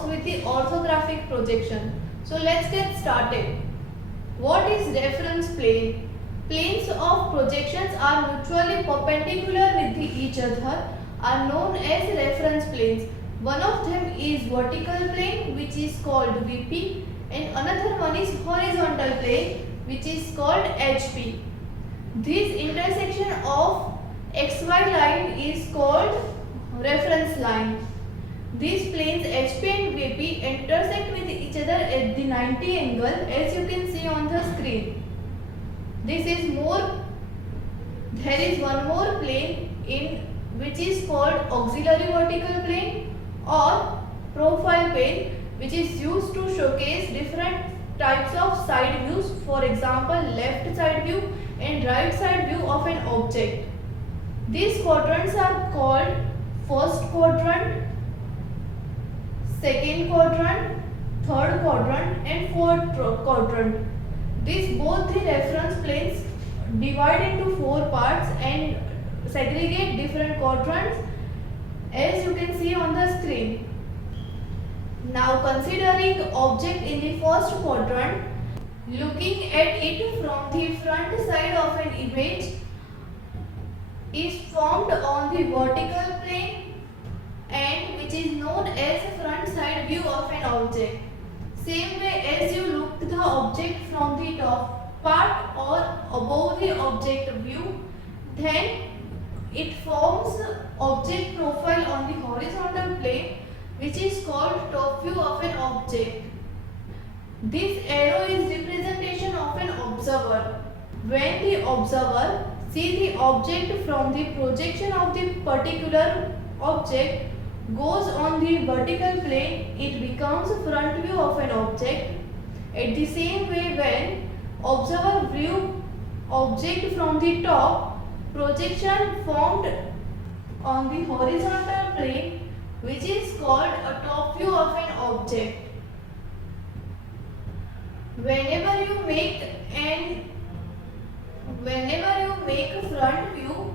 works with the orthographic projection. So let's get started. What is reference plane? Planes of projections are mutually perpendicular with each other are known as reference planes. One of them is vertical plane, which is called VP, and another one is horizontal plane, which is called HP. This intersection of XY line is called reference line. These planes HP and VP intersect with each other at the 90 angle, as you can see on the screen. There is one more plane in which is called auxiliary vertical plane or profile plane, which is used to showcase different types of side views, for example left side view and right side view of an object. These quadrants are called first quadrant, second quadrant, third quadrant and fourth quadrant. These both the reference planes divide into four parts and segregate different quadrants, as you can see on the screen. Now considering object in the first quadrant, looking at it from the front side of an image is formed on the vertical plane and which is known as front side view of an object. Same way as you look the object from the top part or above the object view, then it forms object profile on the horizontal plane, which is called top view of an object. This arrow is representation of an observer. When the observer see the object from the projection of the particular object goes on the vertical plane, it becomes front view of an object. At the same way, when observer view object from the top, projection formed on the horizontal plane, which is called a top view of an object. Whenever you make a front view,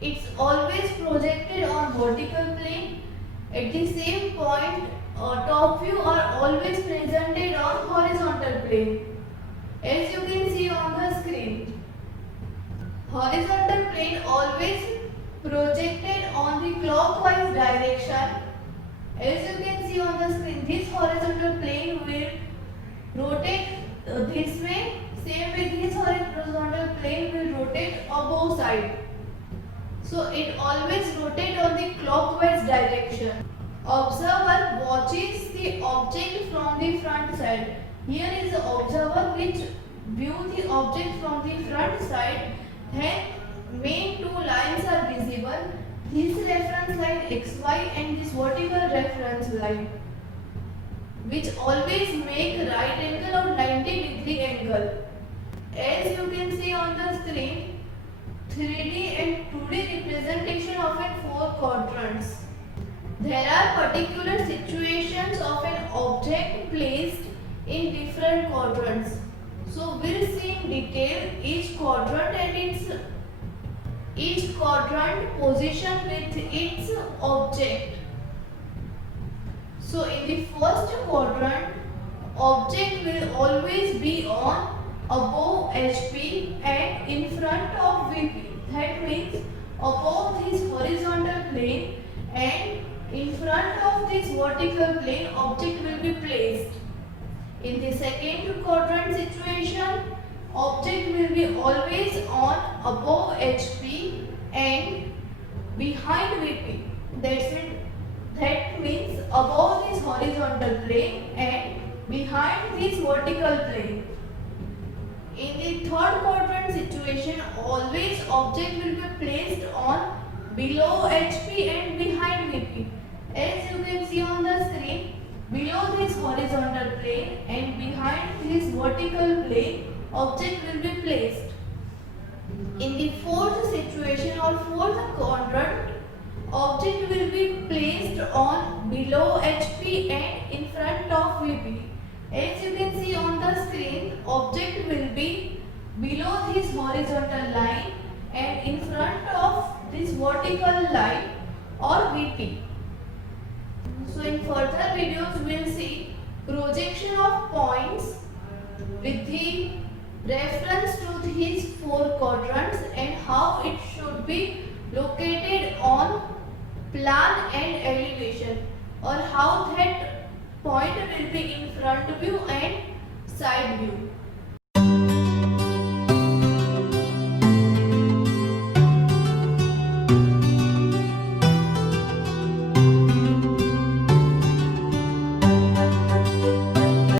it's always projected on vertical plane. At the same point, top view are always presented on horizontal plane, as you can see on the screen. Horizontal plane always projected on the clockwise direction, as you can see on the screen. This horizontal plane will rotate this way. Same way this horizontal plane will rotate above side. So it always rotates on the clockwise direction. Observer watches the object from the front side. Here is the observer which view the object from the front side. Then main two lines are visible. This reference line XY and this vertical reference line, which always make right angle or 90-degree angle. As you can see on the screen, 3D and 2D representation of an four quadrants. There are particular situations of an object placed in different quadrants. So we'll see in detail each quadrant and each quadrant position with its object. So in the first quadrant, object will always be on above HP and in front of VP. That means above this horizontal plane and in front of this vertical plane, object will be placed. In the second quadrant situation, object will be always on above HP and behind VP. That means above this horizontal plane and behind this vertical plane. In the third quadrant situation, always object will be placed on below HP and behind VP. As you can see on the screen, below this horizontal plane and behind this vertical plane, object will be placed. In the fourth situation or fourth quadrant, object will be placed on below HP and in front of VP. As you can see on the screen, object will be below this horizontal line and in front of this vertical line or VP. So in further videos we'll see projection of points with the reference to these four quadrants and how it should be located on plan and elevation, or how that point will be in front view and side view.